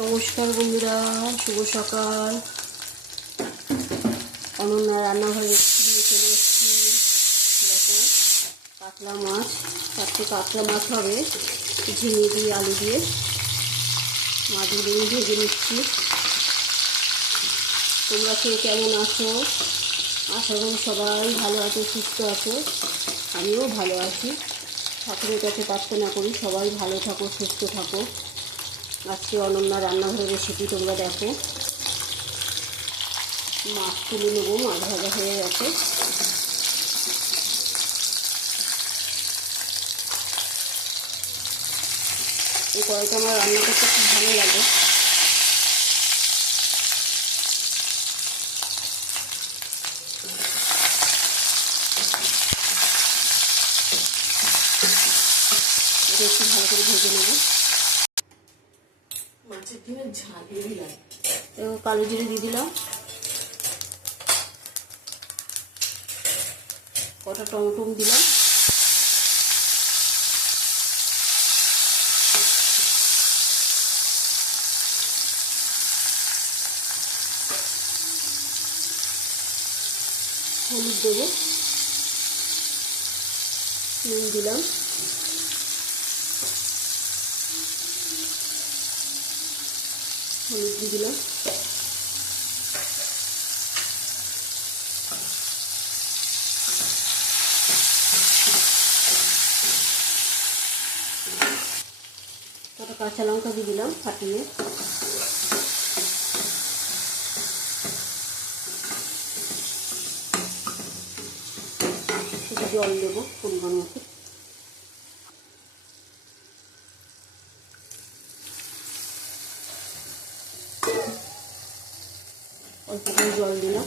নমস্কার বন্ধুরা, শুভ সকাল। অনন্যা রান্নাঘরে দিয়ে চলে এসেছি। দেখো কাতলা মাছ চারটে কাতলা মাছ হবে। ঝিঙে দিয়ে, আলু দিয়ে। মাছগুলো আমি ভেজে নিচ্ছি। তোমরা কে কেমন আছো? আশা করি সবাই ভালো আছো, সুস্থ আছো। আমিও ভালো আছি। ঠাকুরের কাছে প্রার্থনা করি সবাই ভালো থাকো, সুস্থ থাকো। আজকে অনন্যা রান্নাঘরের রেসিপি তোমরা দেখো। মাছ তুলে নেব, মাছ ভাজা হয়ে গেছে। এই কড়াইটা আমার রান্না করতে খুব ভালো লাগে। একটু ভালো করে ভেজে নেব। মাছের ডিমের ঝাল কালো জিরে দিয়ে দিলাম। কটা টমেটো দিলাম। হলুদ দেবো। নুন দিলাম। হলুদ দিয়ে দিলাম। কটা কাঁচা লঙ্কা দিয়ে দিলাম ফাটিয়ে জল দেবো পরিমাণ মতো। অল্প জল দিলাম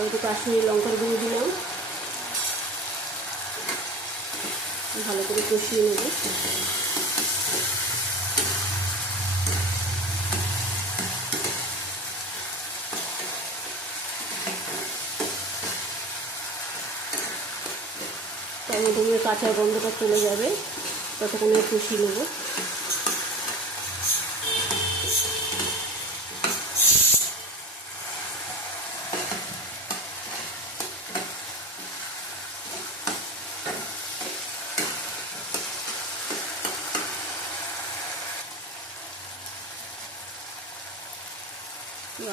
একটু কাশ্মীরি লঙ্কার গুঁড়ো দিলাম ভালো করে কষিয়ে নেব টমেটোমের কাঁচা গন্ধটা চলে যাবে। ততক্ষণে কষিয়ে নেব।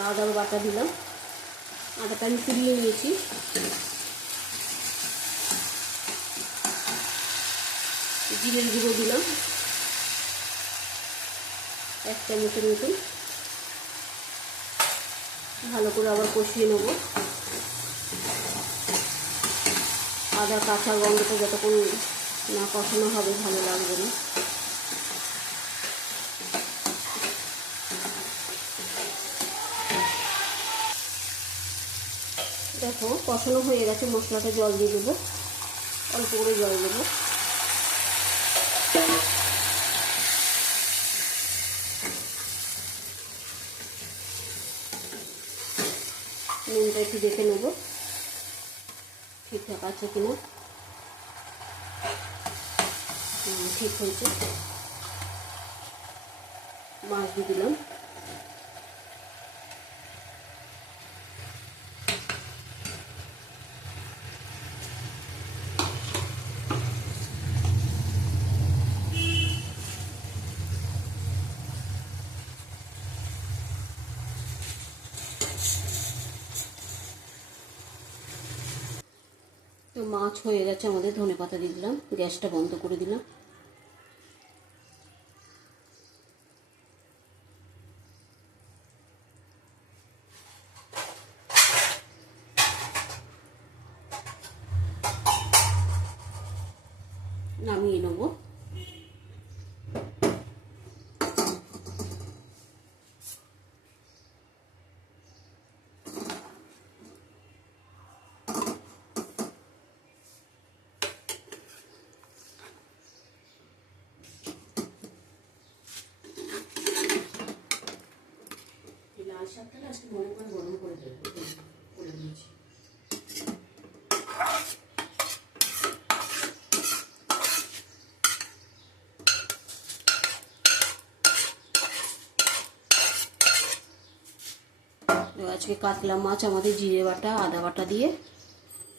আদার বাটা দিলাম। আদাটা আমি কুড়িয়ে নিয়েছি। জিরের গুঁড়ো দিলাম। এক চামচের মতন। ভালো করে আবার কষিয়ে নেব। আদা, কাঁচা গন্ধটা যতক্ষণ না কষানো হবে, ভালো লাগবে না। দেখো, কষানো হয়ে গেছে। মশলাটা জল দিয়ে দেবো। অল্প করে জল দেবো। নুনটা একটু দেখে নেব। ঠিকঠাক আছে কিনা? ঠিক হয়েছে। মাছ দিয়ে দিলাম। তো মাছ হয়ে গেছে আমাদের, ধনে পাতা দিয়ে দিলাম, গ্যাসটা বন্ধ করে দিলাম। নামিয়ে নেব। আজকে আজকে কাতলা মাছ, আমাদের জিরে বাটা, আদা বাটা দিয়ে,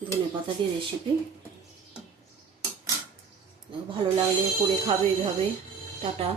ধনে পাতা দিয়ে রেসিপি ভালো লাগলে করে খাবে এভাবে। টাটা।